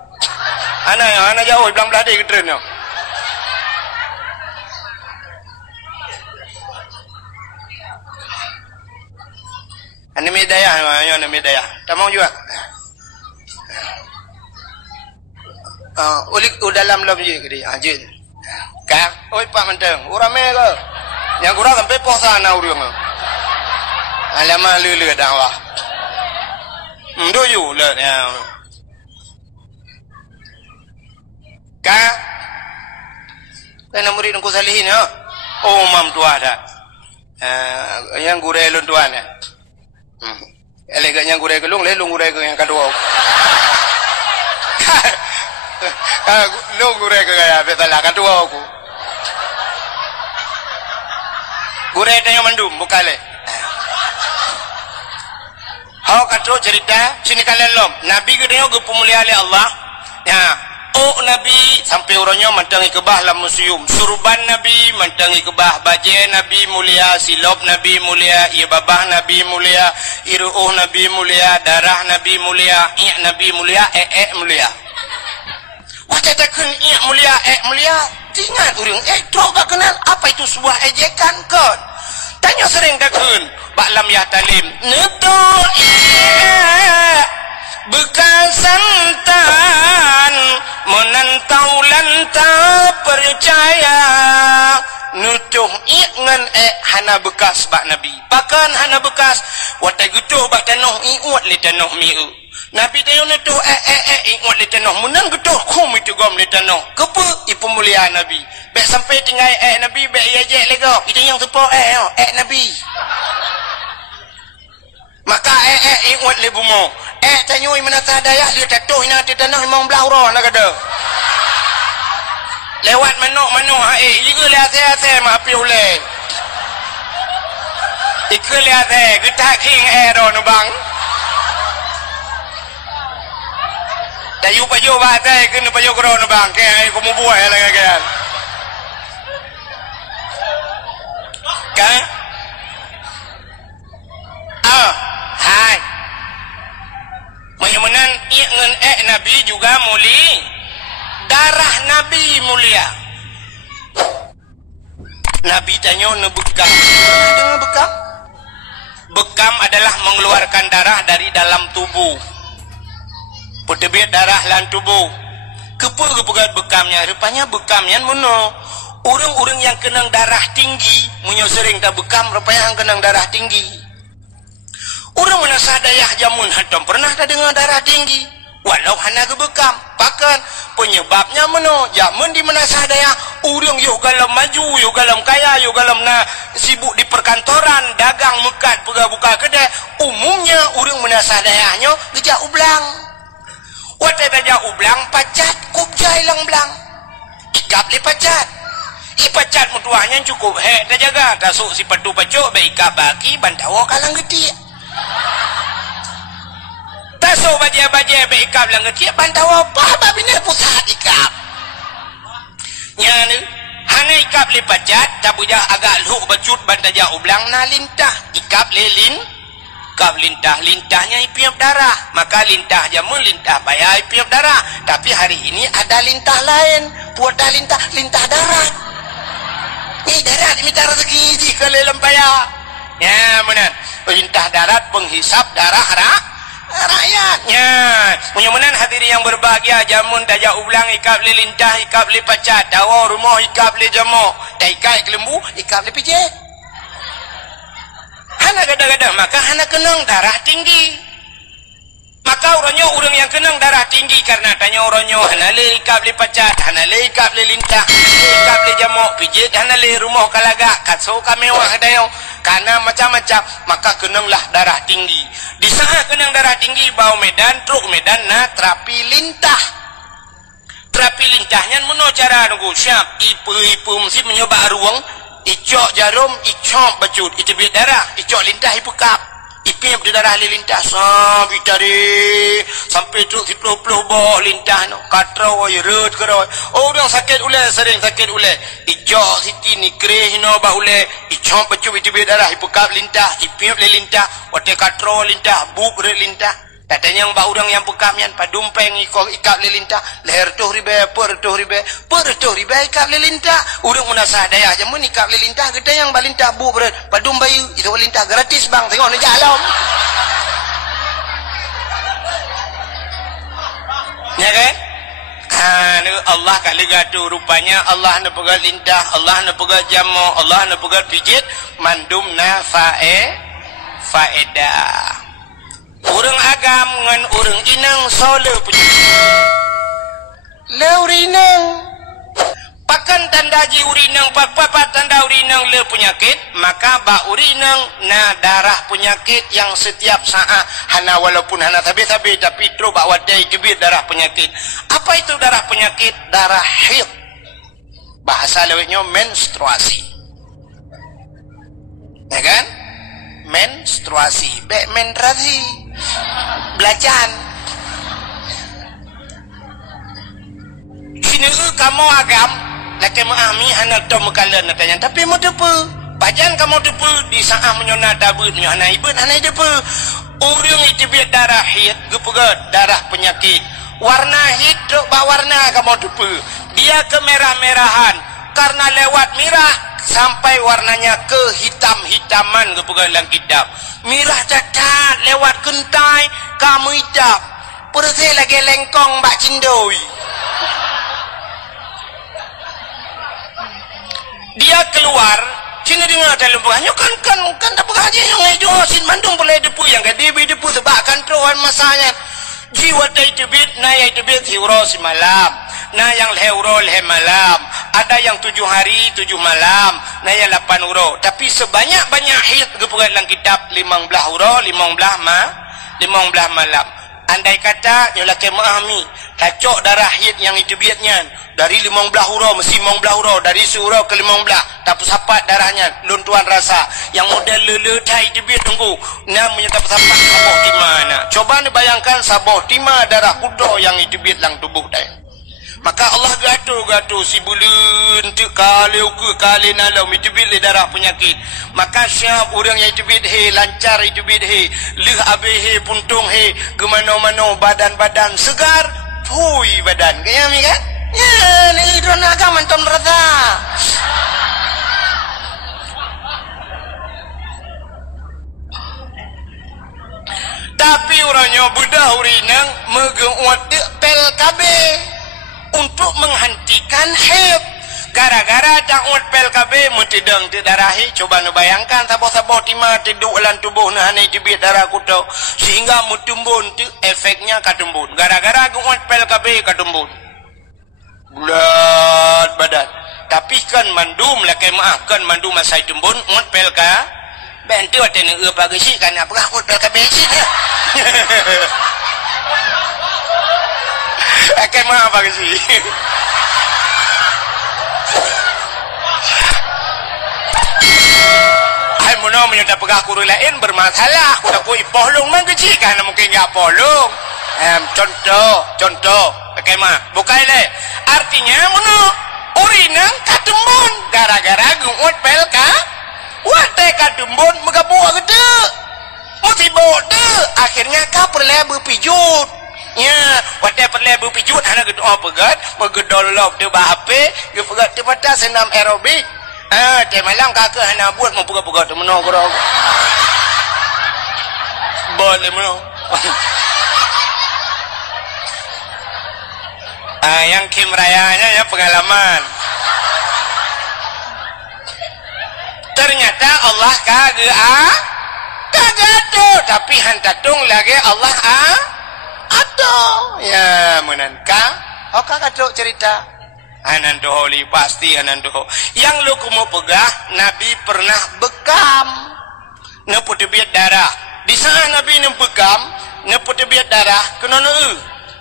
ana jauh belang belah dia ketren yo Ani medaya, ana medaya. Tamang juga. Ulik dalam je ke dia. Ajin. Kang, oi Pak Menteng, urang me ke? Yang kurang sampai pos sana urang. Alamak lele dakwah. Ndo yu le ya. Kang. Kana murid ku salihin yo. Mam tua ada. Yang gure lun tuan ya. Eleganya gurek kelung lelung gurek yang kedua lu gurek kayak betalah kedua aku gurek tanya mandum bukale hau katro cerita sini kalian lom Nabi gedenya gepemulia oleh Allah ya Nabi sampai orangnya mantangi kebah dalam museum surban Nabi mantangi kebah baje Nabi mulia silop Nabi mulia iya babah Nabi mulia iruh Nabi mulia darah Nabi mulia Nabi mulia mulia wajah takkan mulia mulia ingat urang trok tak kenal apa itu sebuah ejekan kan tanya sering takkan baklam ya talim netul bekas santan menantau lantau percaya nutuh ngan hana bekas bak Nabi bahkan hana bekas watai getuh bak tanoh iuat li tanoh miu Nabi tayo nutuh iuat li tanoh menang getuh kum itu gom li tanoh kepe ipu mulia Nabi bek sampai tinggal Nabi bek yajek lego itu yang sepo Nabi maka iuat li bumo tanyoi menata dayah dia tatuh ina di tanah memang belau nak ada lewat manuk juga lihat saya maafi oleh ikut lihat kita king ero bang dayu payo bate kena payo kro bang ke ko mo buhay lang kan hai menyemenan ngen Nabi juga darah Nabi mulia Nabi tanya nebekam dengar bekam adalah mengeluarkan darah dari dalam tubuh petebit darah lan tubuh kepegat bekamnya rupanya bekamnya mono orang-orang yang kenang darah tinggi munyo sering tak bekam rupanya yang kenang darah tinggi orang menasa dayah jamun hatam pernah tak dengar darah tinggi walau hana gebekam bahkan penyebabnya meno jamun di menasa dayah orang yuk galam maju yuk galam kaya yuk galam sibuk di perkantoran dagang mekat buka kedai umumnya orang menasa dayahnya gejak ublang watai gejak ublang pacat kubjai lang belang ikap li pacat pacat mutuahnya cukup tak jaga tasuk si padu pacuk baik ikap baki bantawa kalang getik basuh bajai-bajai be ikap lang kecil bantau apa babine pusat ikap nya ni hana ikap le pacat tabuja agak luh bacut bantaja ublang na lintah ikap lelin kap lintah-lintahnya ipiap darah maka lintah jamun lintah bayar ipiap darah tapi hari ini ada lintah lain buat lintah darah ni darat minta rezeki jika lelem bayar ya menan lintah darat penghisap darah rakyatnya menan hadirin yang berbahagia jamun tajak ulang ikap le lintah ikap le pacat dawa rumah ikap le jamok taikai kelembu ikap le pijek hana gada-gada maka hana kenang darah tinggi maka orangnya orang yang kenang darah tinggi karena tanya orangnya hana le ikap le pacat hana le ikap le lintah ikap le jamok pijit hana le rumah kalaga katso kamewah dayo karena macam-macam maka kenanglah darah tinggi di saat kenang darah tinggi bau medan truk medan na terapi lintahnya meno cara nunggu siap ipu mesti mencoba ruang icok jarum icok bacut itu biar darah icok lintah ipukap ipip di darah lintah sampai tadi sampai truk 10 boh lintah no katrau red keroi orang sakit ulai sering sakit ulai icok siti ni kreh no bah ulai icok bacut itu biar darah ipukap lintah ipip le lintah wate katrau lintah bub red lintah katanya yang orang yang pekamian padumpeng ikap lelintah leher tuh ribe per tuh ribe ikap lelintah urang munasah daya jamun ikap lelintah kita yang balintah bu berat padum bayu itu lintah gratis bang tengok ni jalan ya kan Allah kali gatu rupanya Allah na pegal lintah Allah na pegal jamu Allah na pegal pijit mandum na faedah orang agam ngan orang inang sole punya le urinang pakan tanda ji urinang papat tanda urinang le penyakit maka ba urinang na darah penyakit yang setiap saat hana walaupun hana tabi-tabi tapi terus ba wadai jubir darah penyakit apa itu darah penyakit darah haid bahasa lewatnya menstruasi ya kan menstruasi menstruasi belacan sini kamu agam laki mengami anak tu mekalan natanya tapi mau depu bajan kamu depu di saat menyona dabut menyona ibun anak depu orang itu biar darah hid gepegat darah penyakit warna hiduk bawarna kamu depu dia kemerah-merahan karena lewat merah sampai warnanya ke hitam-hitaman kepegang dalam kitab mirah cacat lewat kentai kamu hitam pergi lagi lengkong mbak cindoi dia keluar sini dengar dalam buahnya kan tak aja yang itu sin mandung boleh depu yang gede depu sebabkan tuan masanya jiwa itu bit na itu bit hiuro si malam na yang leuro le malam ada yang 7 hari 7 malam na yang 8 euro tapi sebanyak-banyak hid kepegang dalam kitab 15 euro 15 malam andai kata nyola ke memahami tacok darah hid yang itu biatnya dari 15 euro mesti 15 euro dari 1 euro ke 15 tak sapat darahnya luntuan rasa yang model lele tai itu biat tunggu na menyata sapat saboh di mana coba ni bayangkan saboh tima darah kudo yang itu biat lang tubuh dah maka Allah gaduh si bulan tu kalau ke kali nalau mitubit le darah penyakit maka siap orang yang itubit he lancar itubit he leh abe he puntung he ke mana-mana badan-badan segar pui badan kaya mi kan ya ni drone agama manton rata tapi orangnya budak urinang megeuat pel kabe untuk menghentikan haid gara-gara dakwat PLKB mentidang di darahi coba nu bayangkan saboh-saboh tima tiduk dalam tubuh nah ini tibit darah kudo sehingga mutumbun tu efeknya katumbun gara-gara dakwat PLKB katumbun bulat badan tapi kan mandum lah maafkan mandum masa tumbun ngot PLK bentu ada ni apa sih kan apa ngot PLKB sih akan maaf apa sih Hai muno menyudah pegah kuru lain bermasalah. Kuda ku ipohlung man kecil kan mungkin enggak pohlung. Contoh. Bagaimana? Bukai le. Artinya muno urinang katumbun gara-gara gungut pelka. Wate katumbun megabua gede. Musibot de. Akhirnya ka perle berpijut. Ya, wate perle berpijut hana gitu pegat, megedol lop de bahape, ge pegat de pada senam aerobik. Te malang kakak hana buat mau pegat-pegat tu meno kro. Boleh meno. Yang Kim Rayanya ya pengalaman. Ternyata Allah kagak tu, tapi hantatung lagi Allah ada. Ya menanka. Oka kadok cerita. Anan doholi pasti anan doho. Yang lu kumu pegah, Nabi pernah bekam. Neput biat darah. Di sana Nabi nem bekam, neput biat darah. Kena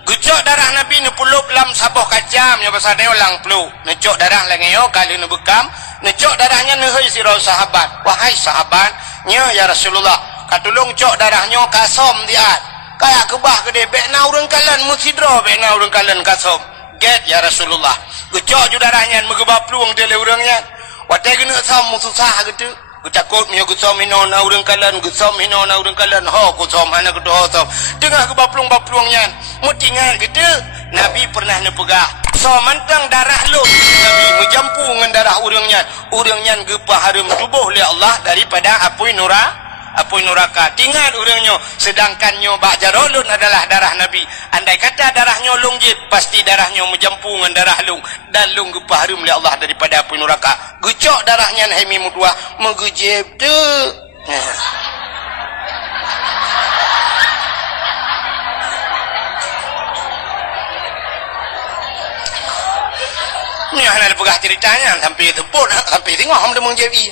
gejok darah Nabi nepulup lam saboh kacam. Yang pasal dia ulang peluk. Necok darah lagi yo kali nebekam. Necok darahnya nehoi sirau sahabat. Wahai sahabat, ya Rasulullah. Katulung cok darahnya kasom diat. Kayak kebah gede. Bekna urang kalian musidro. Bekna urang kalian kasom. Get ya Rasulullah. Gecok ju darahnya megebab peluang tele urangnya. Watai kena som susah gitu. Gutakut mio gusom hino na urang kalian, gusom hino na urang kalian. Ho gusom hana kudu ho som. Tengah kebab peluangnya. Mutingan gitu. Nabi pernah nepegah. So mantang darah lu. Nabi menjampu dengan darah urangnya. Urangnya gepah harum tubuh oleh Allah daripada apui neraka. Tinggal urangnya, sedangkan nyo bak jarolun adalah darah Nabi. Andai kata darahnya lungjib, pasti darahnya menjampu dengan darah lung. Dan lung gepah harum oleh Allah daripada apui neraka. Gecok darahnya hemi mudua megejib tu. Ni hanya pegah ceritanya sampai tepuk sampai tengok hang demang jadi.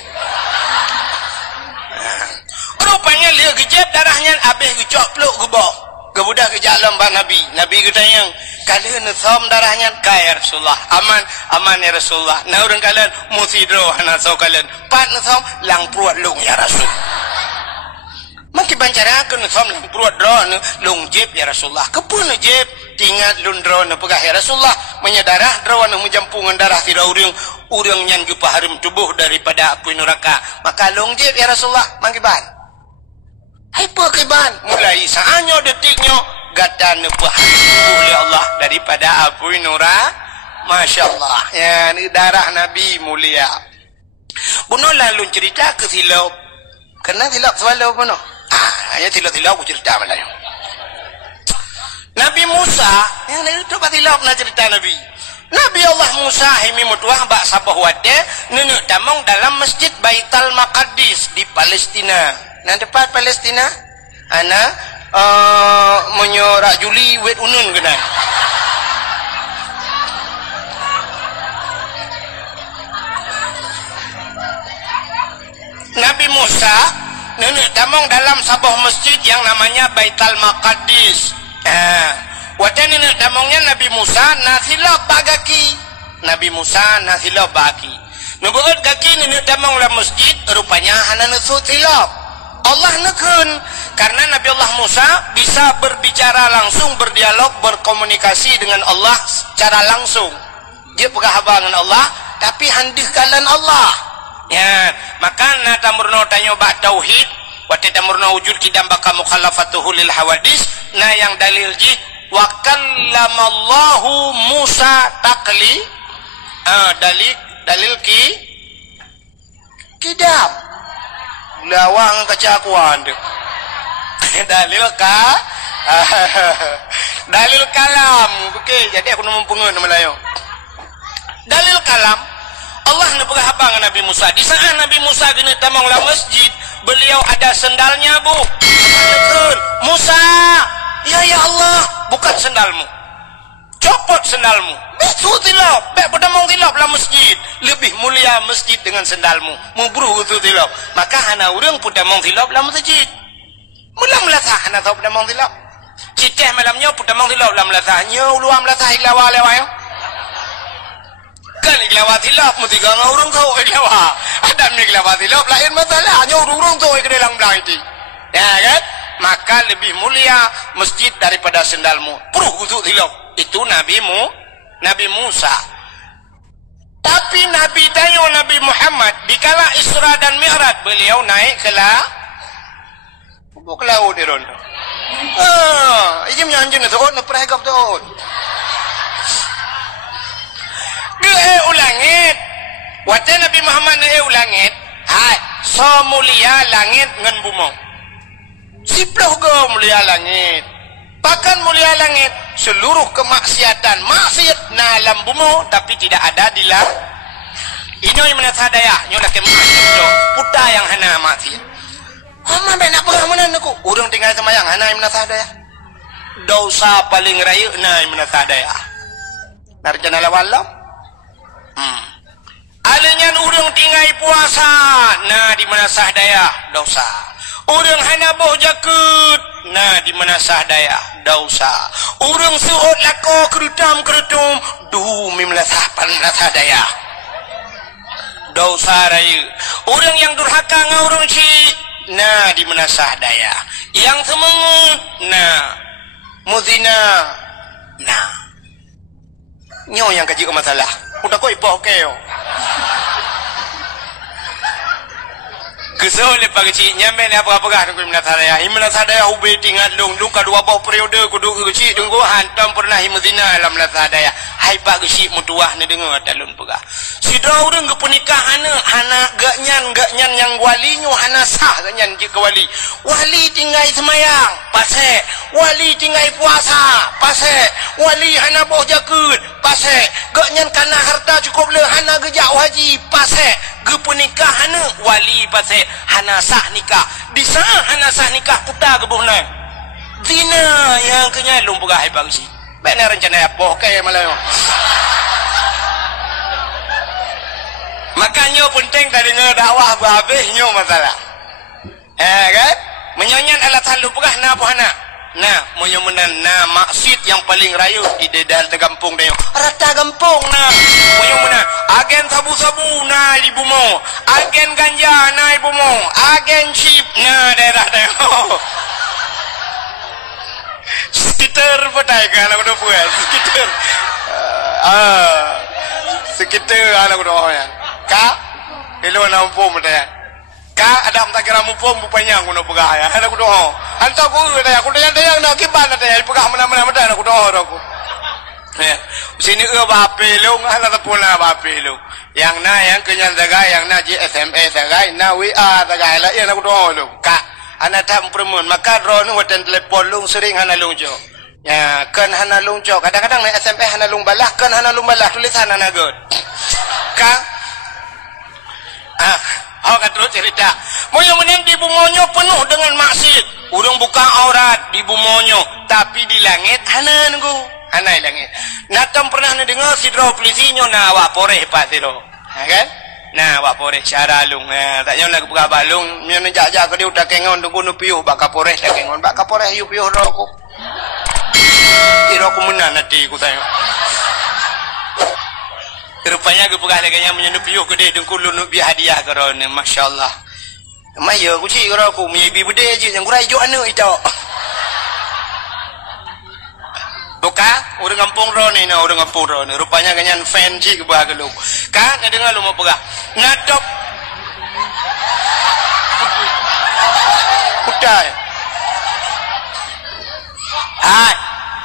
Rupanya dia gejep darahnya habis gecok peluk gebok. Kebudak kejak lembah Nabi. Nabi ketanya, kalian som darahnya kaya Rasulullah. Aman ya Rasulullah. Nah orang kalian musidro hana so kalian. Pat som lang pruat lung ya Rasul. Maki bancara kan som lang pruat dro lung jeb ya Rasulullah. Kepun jeb tinggal lundro na pegah ya Rasulullah. Menyadarah dro na menjampungan darah tidak urang nyan gepah harum tubuh daripada api neraka. Maka lung jeb ya Rasulullah mangkiban. Hai pekiban mulai saanyo detiknya gata nepah oleh Allah daripada api neraka. Masya Allah ya ni darah Nabi mulia. Bunuh lalu cerita ke silap. Kena silap selalu bunuh. Ya silap-silap aku cerita malah. Nabi Musa yang itu silap na cerita Nabi. Nabi Allah Musa himi mutuah bak sabah wade nenek damong dalam masjid Baitul Maqdis di Palestina. Nah depan Palestina ana menyorak Juli wet unun kena. Nabi Musa nenek damong dalam sebuah masjid yang namanya Baitul Maqdis. Wate nenek damongnya Nabi Musa nasilap bagaki. Nabi Musa nasilap bagi. Nubuat kaki nenek damong dalam masjid rupanya hana nesut silap. Allah nekun karena Nabi Allah Musa bisa berbicara langsung, berdialog, berkomunikasi dengan Allah secara langsung. Dia pegah dengan Allah tapi handih kalian Allah. Ya, maka na tamurno tanyo ba tauhid, wa tamurno wujud kidam baka mukhalafatuhu lil hawadis. Na yang dalil ji wa kallamallahu Musa taqli. Dalil kidam. Lawang kecakuan dalil dalil kalam. Okey, jadi aku mempungun Melayu. Dalil kalam Allah nak pegah apa dengan Nabi Musa. Di saat Nabi Musa kena tamang la masjid, beliau ada sendalnya, Bu. Musa, ya Allah, bukan sendalmu. Copot sendalmu. Betul tilap. Bek pedamang tilap lah masjid. Lebih mulia masjid dengan sendalmu. Mubruh itu tilap. Maka hana urang pedamang tilap lah masjid. Mula melasah hana tahu pedamang tilap. Citeh malamnya pedamang tilap lah melasahnya. Uluam melasah ilawa lewa. Kan iklawat hilaf mesti gang urung tahu iklawat. Adam ni iklawat hilaf lain masalahnya urung tahu ke dalam belang itu. Ya kan? Maka lebih mulia masjid daripada sendalmu. Peruh untuk hilaf. Itu Nabi Musa. Tapi Nabi Dayo Nabi Muhammad dikala Isra dan Mi'raj beliau naik ke laut di rondo. Ijim nyanjun tu nak perhagap tu. Dia ulangit. Wajah Nabi Muhammad dia ulangit. Hai, so mulia langit ngan bumi. Siploh go mulia langit. Bahkan mulia langit seluruh kemaksiatan maksiat na alam bumi tapi tidak ada di langit. Ini yang menasadaya, nyolah kemaksiat puta yang hana maksiat. Mama nak pengamunan aku. Urang tinggal semayang hana yang menasadaya. Dosa paling raya na yang menasadaya. Narjana lawalam. Alenyan urang tinggal puasa na di menasah daya dosa. Urang hana boh jakut na di menasah daya dosa. Urang suhut lako kerutam dumi menasah daya dosa raya. Urang yang durhaka ngaurang si na di menasah daya. Yang semengut na muzina na. Nyo yang kaji ke masalah. Udah kau ipoh keo. Kesel lepas kecil nyampe ni apa-apa dengan menasadaya. Menasadaya ubi tinggal lung kedua bau periode kudu kecil tunggu hantam pernah himazina dalam menasadaya. Hai pak kecil mutuah ni dengar talun pegah. Sidra urang ke pernikahan anak gaknyan yang walinya hana sah gaknyan je ke wali. Wali tinggal semayang pasek. Wali tinggal puasa pasek. Wali hana boh jakut pasek. Gaknyan kana harta cukup le hana gejak haji pasek. Ge pernikahan wali pasek hana sah nikah. Di sah hana sah nikah kuta ke bohna. Zina yang kenyalung pegah hai pak kecil. Benar rencana apa okey malah. Makanya penting tadi dakwah berhabisnya masalah. Kan? Menyanyian alat halu pegah na apa hana? Nah, menyemenan na maksud yang paling rayu di dalam kampung dia. Rata kampung na. Menyemenan agen sabu-sabu na di bumo. Agen ganja na di bumo. Agen chip na daerah dia. Sekitar petai kan aku dah buat. Sekitar aku dah ya. Kak, hello na umpom dia. Kak ada tak kira umpom bupanya aku nak pegah ya. Aku dah. Hantar aku dia. Aku dah nak kiban dia. Pegah mana-mana aku dah aku. Ya. Sini bape lu ngala tapuna bape lu. Yang na yang kenyan jaga yang na SMS jaga na WA jaga la yang aku dah lu. Kak ana tak permun maka drone hotel telepon lung sering hana lung jo. Ya, kan hana lung jo. Kadang-kadang na SMS hana lung balah, kan hana lung balah tulisan hana god. Kak kan terus cerita. Moyo menen di bumonyo penuh dengan maksiat. Urang buka aurat di bumonyo, tapi di langit hana nunggu. Hana langit. Natam pernah dengar sidro polisinyo na wa poreh pak sidro. Kan? Nah, wa poreh syara lung. Tak nyon nak buka balung, nyon jak-jak ke dia udah kengon tunggu nu piuh bak poreh dah kengon. Bak poreh yu piuh roko. Roko menan nanti ku tanya. Rupanya ke pegah leganya menyenupiuh ke dia dengku lu nubi hadiah ke rone masyaallah. Maya ku cik ro aku mibi bede je yang kurai jo anu itu. Buka urang kampung rone na urang kampung rone. Rupanya ganyan fan cik ke bah ke lu. Kan ada dengar lu mau pegah. Ngadop. Kutai. Hai.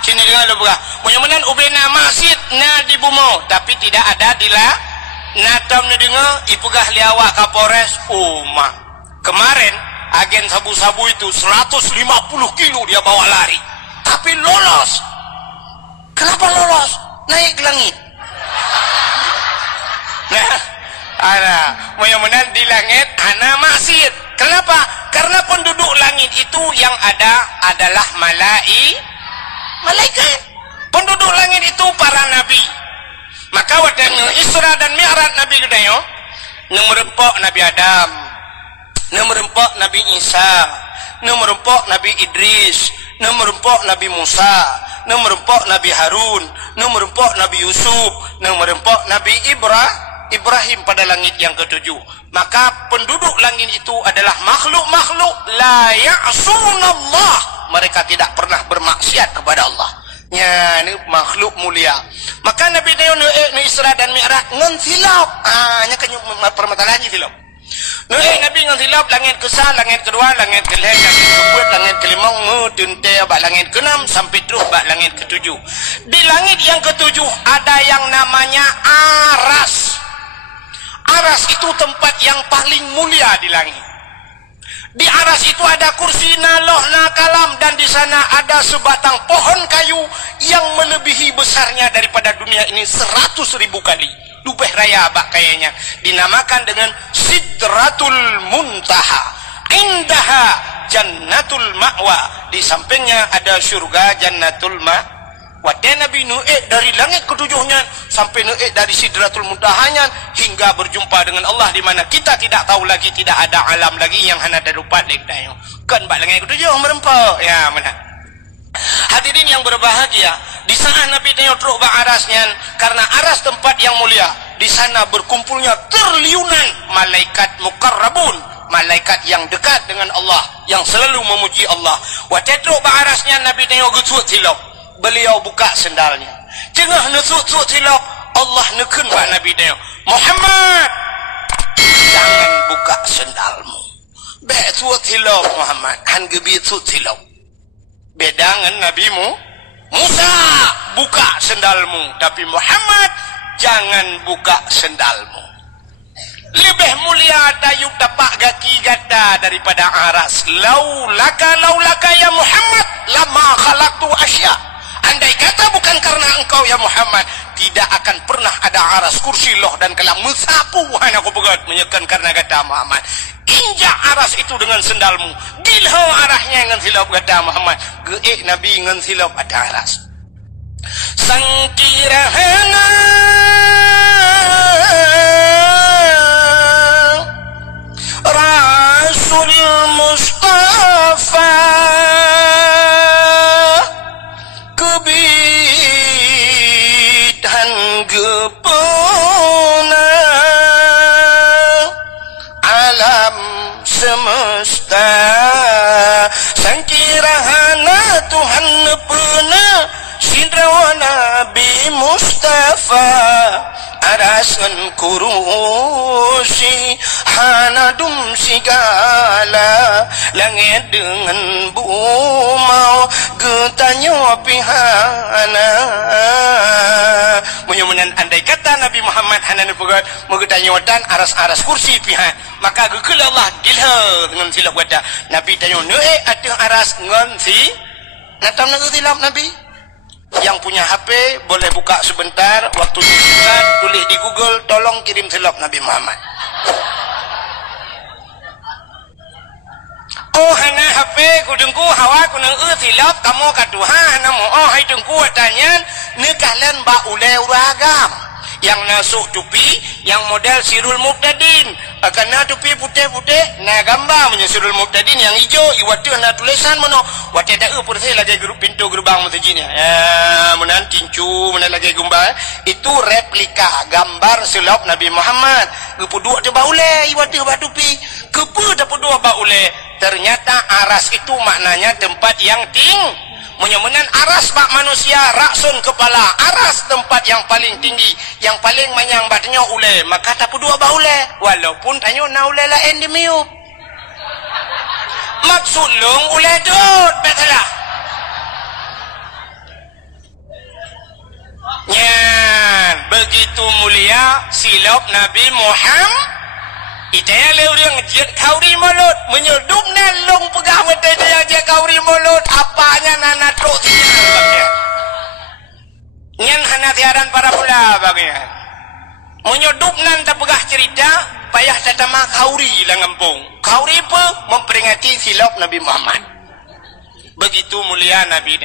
Sini dengar lu pegah. Mudah-mudahan ubena masjid na di bumo tapi tidak ada di la. Natam ni dengar ipegah liawak Kapolres Uma. Kemarin agen sabu-sabu itu 150 kilo dia bawa lari. Tapi lolos. Kenapa lolos? Naik ke langit. Nah, ana mudah-mudahan di langit ana masjid. Kenapa? Karena penduduk langit itu yang ada adalah malaikat. Penduduk langit itu para nabi. Maka wadahnya Isra dan Mi'raj Nabi Gedayo merempok Nabi Adam, merempok Nabi Isa, merempok Nabi Idris, merempok Nabi Musa, nu merempok Nabi Harun, nu merempok Nabi Yusuf, nu merempok Nabi Ibrahim pada langit yang ketujuh. Maka penduduk langit itu adalah makhluk-makhluk la ya'sunallah, mereka tidak pernah bermaksiat kepada Allah. Ya, ini makhluk mulia. Maka Nabi Dayo nu Isra dan Mi'raj ngan silap. Nya kan permasalahannya silap. Nabi ngan silap langit ke-1, langit kedua, langit ke-2, langit ke-4, langit ke-5, ngudunte bak langit ke-6 sampai terus bak langit ke-7. Di langit yang ke-7 ada yang namanya Aras. Aras itu tempat yang paling mulia di langit. Di aras itu ada kursi naloh nakalam, dan di sana ada sebatang pohon kayu yang melebihi besarnya daripada dunia ini 100.000 kali. Lubeh raya bak kayaknya. Dinamakan dengan Sidratul Muntaha. Indaha Jannatul Ma'wa. Di sampingnya ada surga Jannatul Ma'wa. Wadai Nabi Nu'ik dari langit ketujuhnya sampai Nu'ik dari Sidratul Muntahanya hingga berjumpa dengan Allah, di mana kita tidak tahu lagi, tidak ada alam lagi yang hanya darupat lagi. Kan bak langit ketujuh merempok. Ya mana? Hadirin yang berbahagia, di sana Nabi tengok teruk bak arasnya, karena aras tempat yang mulia. Di sana berkumpulnya triliunan malaikat mukarrabun, malaikat yang dekat dengan Allah, yang selalu memuji Allah. Wadai teruk bak arasnya Nabi tengok gesut silap. Beliau buka sendalnya. Jengah nusuk-suk silap, Allah neken buat Nabi dia, Muhammad, jangan buka sendalmu. Bek suat silap Muhammad, han gebi sut silap. Beda dengan Nabimu Musa, buka sendalmu. Tapi Muhammad, jangan buka sendalmu. Lebih mulia dayuk tapak gaki gata daripada aras. Laulaka ya Muhammad, lama khalaqtu asya. Andai kata bukan karena engkau ya Muhammad, tidak akan pernah ada aras, kursi, loh dan kalam. Mensapu hanya aku pegat menyekan karena kata Muhammad. Injak aras itu dengan sendalmu. Dilhau arahnya dengan silap kata Muhammad. Geik Nabi dengan silap ada aras. Sangkirahana Rasul Mustafa kebidan gepona alam semesta, sangkirahana Tuhan pena sidrawa Nabi Mustafa, arasan kurusi hanadum sigala, langit dengan bumau getanyo pihana. Mudah-mudahan andai kata Nabi Muhammad hanan pegat mengetanyo dan aras-aras kursi pihak, maka gekul Allah dilha dengan silap wada. Nabi tanyo ada aras ngan si natam nak silap Nabi. Yang punya HP boleh buka sebentar, waktu dibuka tulis di Google, tolong kirim silap Nabi Muhammad. Oh hana HP kudengku hawa kuneng silap kamu kaduha namu. Oh hai dengku tanya nekalan ba ule uragam yang nasuh tupi yang model Sirul Muqtadin, karena tupi putih-putih na gambar punya Sirul Muqtadin yang hijau iwatu na tulisan mono wate da putih lagi grup pintu gerbang masjidnya. Ya menan tincu menan lagi gambar itu replika gambar silap Nabi Muhammad. Kepuduk de baule iwatu ba tupi kepu da puduk baule. Ternyata aras itu maknanya tempat yang Menyemenan aras bak manusia, raksun kepala. Aras tempat yang paling tinggi, yang paling manyang batnya ule. Maka tak dua ba ule. Walaupun tanyo na ule lain di miup. Maksud long ule dot, betul. Nyan, begitu mulia silap Nabi Muhammad. Itaya leureung jet kauri mulut menyedup nalung pegah mete dia jet kauri mulut apanya nana truk bagian. Nyan hana tiaran para pula bagian. Menyedup nan tak pegah cerita payah tatama kauri lah ngempung. Kauri pe memperingati silap Nabi Muhammad. Begitu mulia Nabi.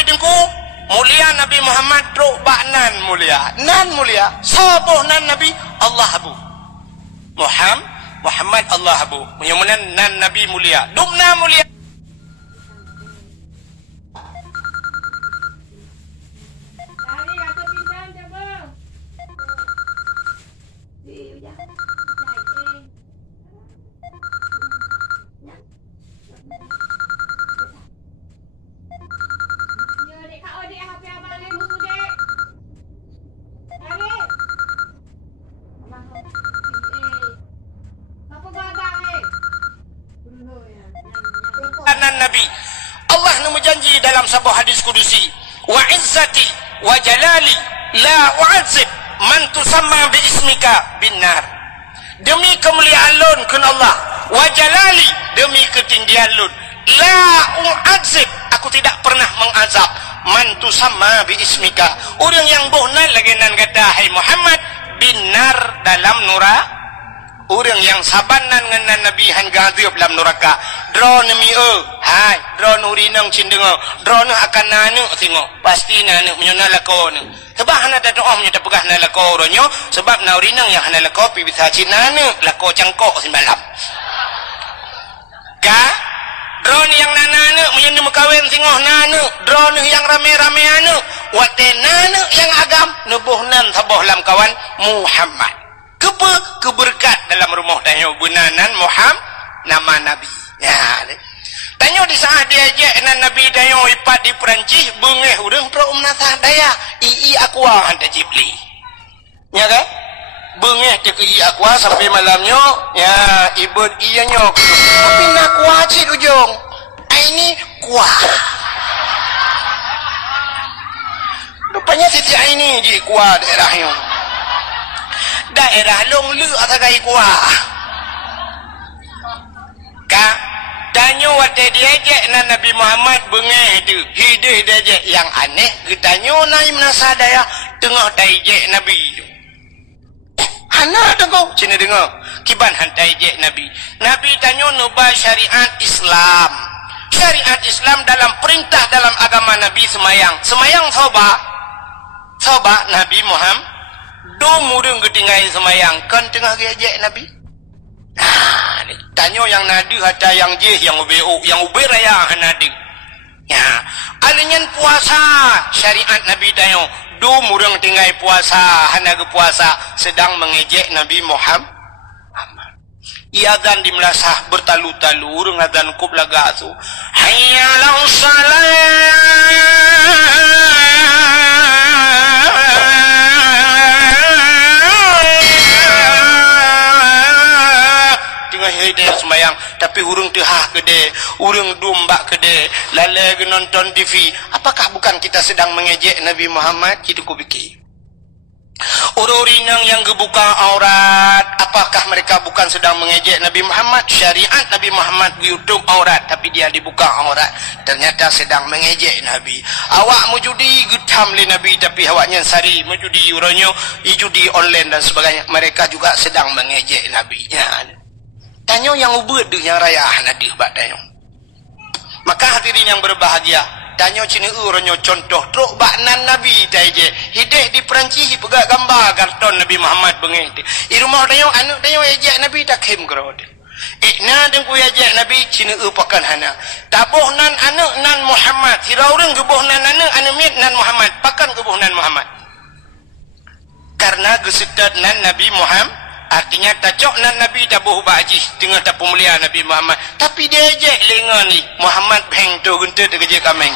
Nabi dengku mulia Nabi Muhammad truk bak nan mulia sabuh nan Nabi Allah abu Muhammad Allah abu mulia nan Nabi mulia dumna mulia Nabi. Allah nu janji dalam sebuah hadis kudusi, wa izzati wa jalali la u'adzib man tusamma bi ismika binnar. Demi kemuliaan lun kun Allah, wa jalali demi ketinggian lun, la u'adzib aku tidak pernah mengazab man tusamma bi ismika orang yang bohnan lagi nan kata hai Muhammad binnar dalam neraka. Orang yang sabanan dengan Nabi han gadib dalam neraka. Dro nemi hai dro nurinang cindengo. Dro nu akan nanu tengok. Pasti nanu menyona lako nu. Sebab hana ada doa menyata pegah na lako ronyo sebab na urinang yang hana lako pi bisa cinanu lako cangkok semalam. Ka dro ni yang nananu menyona mekawin tengok nanu. Dro nu yang rame-rame anu. Wate nanu yang agam nubuhnan saboh lam kawan Muhammad. Keberkat dalam rumah tanyo bunanan Muhammad nama Nabi. Ya, tanyo di saat diajak nan Nabi tanyo ipat di Perancis bengeh urang pro umnatah daya ii aqua hanta Jibli. Ya kan? Bengeh ke ii aqua sampai malamnya ya ibut iya nyok. Tapi nak kuah cik ujung. Ini kuah. Rupanya Siti Aini ji kuah daerahnya. Daerah long lu atakai kuah. Ka tanyo wate diajak nan Nabi Muhammad bengeh tu hidup diajak yang aneh getanyo naim nasa daya tengah diajak Nabi tu. Hana tengok cina dengar kiban hantai je Nabi. Nabi tanyo nubah syariat Islam. Syariat Islam dalam perintah dalam agama Nabi semayang. Semayang soba Nabi Muhammad do murung ketinggai semayang kan tengah gejek Nabi. Nah, tanyo yang nadu ada yang je yang UBU yang UB raya nadu. Ya, alinyan puasa syariat Nabi tanyo do murung tinggai puasa hana ke puasa sedang mengejek Nabi Muhammad. Ia dan dimlasah bertalu-talu urung adzan kublaga tu. Hayya 'alas salat. Dia semayang tapi urung tehah gede, urung domba gede, lale nonton TV. Apakah bukan kita sedang mengejek Nabi Muhammad? Itu ku fikir. Orang-orang yang gebuka aurat, apakah mereka bukan sedang mengejek Nabi Muhammad? Syariat Nabi Muhammad YouTube aurat tapi dia dibuka aurat. Ternyata sedang mengejek Nabi. Awak mujudi getam li Nabi tapi awaknya sari mujudi uronyo, judi online dan sebagainya. Mereka juga sedang mengejek Nabi. Ya. Tanyo yang ubud yang raya nadih bak tanyo. Maka hadirin yang berbahagia, tanyo cini uronyo contoh truk bak nan Nabi taije. Hideh di Perancis pegak gambar karton Nabi Muhammad bengeh. I rumah tanyo anak tanyo ejek Nabi tak hem kerod. Na dengku ejek Nabi cini pakan hana. Tabuh nan anak nan Muhammad. Sira urang gebuh nan anak mit nan Muhammad. Pakan gebuh nan Muhammad. Karena gesedat nan Nabi Muhammad. Artinya tacok nan Nabi dah buh baji tengah tak pemulia Nabi Muhammad. Tapi dia ejek lengan ni Muhammad beng tu guntur terkeje kameng.